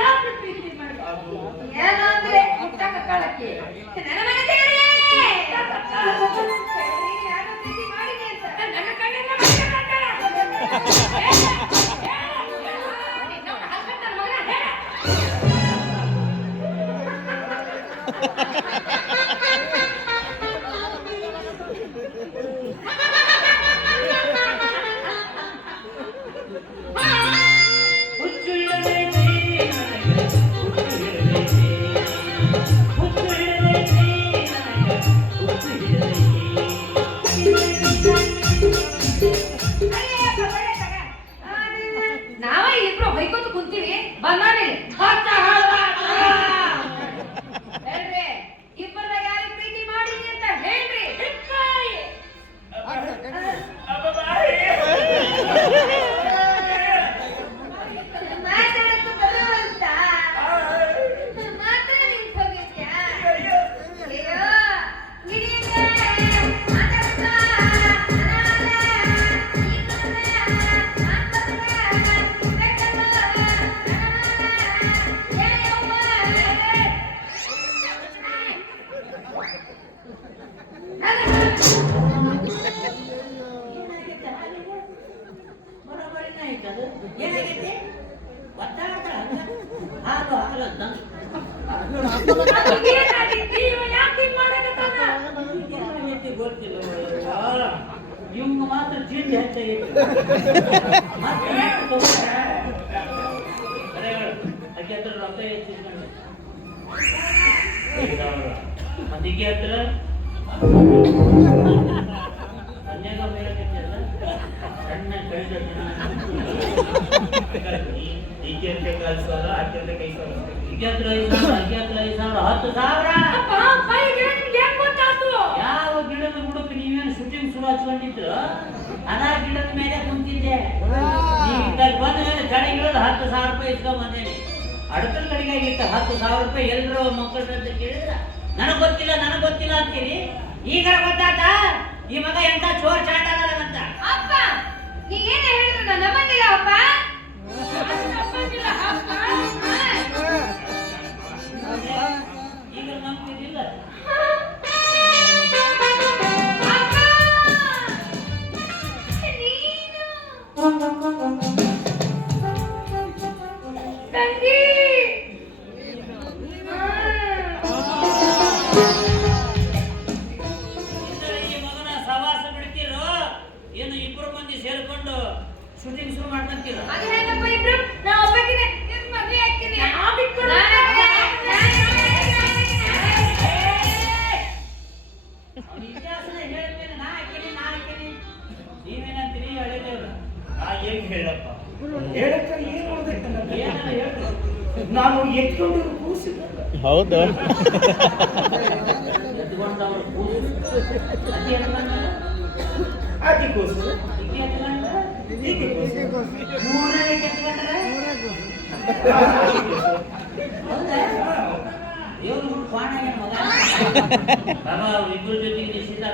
ಯಾಕೆ ಪ್ರೀತಿ ಮಾಡ್ಬೇಕು ಏನಂದ್ರೆ ಮುಟ್ಟಕ ಕಾಳಕ್ಕೆ ನನ್ನ ಮನೆ ದೇವರೇ ಯಾರು ಪ್ರೀತಿ ಮಾಡಿದೆ ಅಂತ ನನ್ನ ಕಣ್ಣೆಲ್ಲ ಇವಂಗ ಮಾತ್ರ ಚೀಟಿ ಹೆಚ್ಚಾಗೈತಿ ಅಕ್ಕಿ ಹತ್ರ ರೊಕ್ಕ ಹೆಚ್ಚಿಸ್ಕೊಂಡು ಮತ್ತೆ ಈಕೆ ಹತ್ರ ಅನ್ಯಾಗ ಬೇಡಕೈತಿಯಲ್ಲ ಸಣ್ಣ ಕಳಿದ ಈಕೆ ಅಂತ ಕಳಿಸೋಲ್ಲ ಅಕ್ಕಿ ಅಂತ ಕೈ ಈಕೆ ಹತ್ರ 5,000 ಯಾವ ಗಿಡದ ಬುಡಕ್ಕೆ ನೀವೇನು ಶೂಟಿಂಗ್ ಶುರು ಹಚ್ಕೊಂಡಿದ್ರು ಅನಾ ಗಿಡದ ಮೇಲೆ ಕುಂತಿದ್ದೆ ಬಂದ ಮೇಲೆ ಚಳಿಗಿಳದ 10,000 ರೂಪಾಯಿ ಇಸ್ಕೊಂಡ್ ಬಂದೇನೆ ಅಡಕಲ್ ಕಡೆಗೆ ಆಗಿತ್ತು 10,000 ರೂಪಾಯಿ ಎಲ್ಲರೂ ಮಕ್ಕಳ ಅಂತ ಕೇಳಿದ್ರ ನನಗ್ ಗೊತ್ತಿಲ್ಲ ಅಂತೀರಿ ಈಗ ಗೊತ್ತಾತ ಈ ಮಗ ಎಂತ ಚೋರ್ ಚಾಟ ಅಂತ ಅಪ್ಪ ನೀ ಏನೇ ಹೇಳಿದ್ರು ನಾನು ನಂಬಂಗಿಲ್ಲ ಅಪ್ಪ ಈಗ ನಂಬ್ತಿರ್ಲಿಲ್ಲ ಶೂಟಿಂಗ್ ಶುರು ಮಾಡ್ಕೊಂತೀರ ನೀವೇನಂತೀರಿ ಹೇಳಪ್ಪ ನಾನು ಎತ್ಕೊಂಡು ಕೂಸಿಲ್ಲ ಹೌದು ಅತಿ ಕೂಸು ಇಬ್ರು ಜೊತೆಗೆ ನಿಶ್ಚಿತ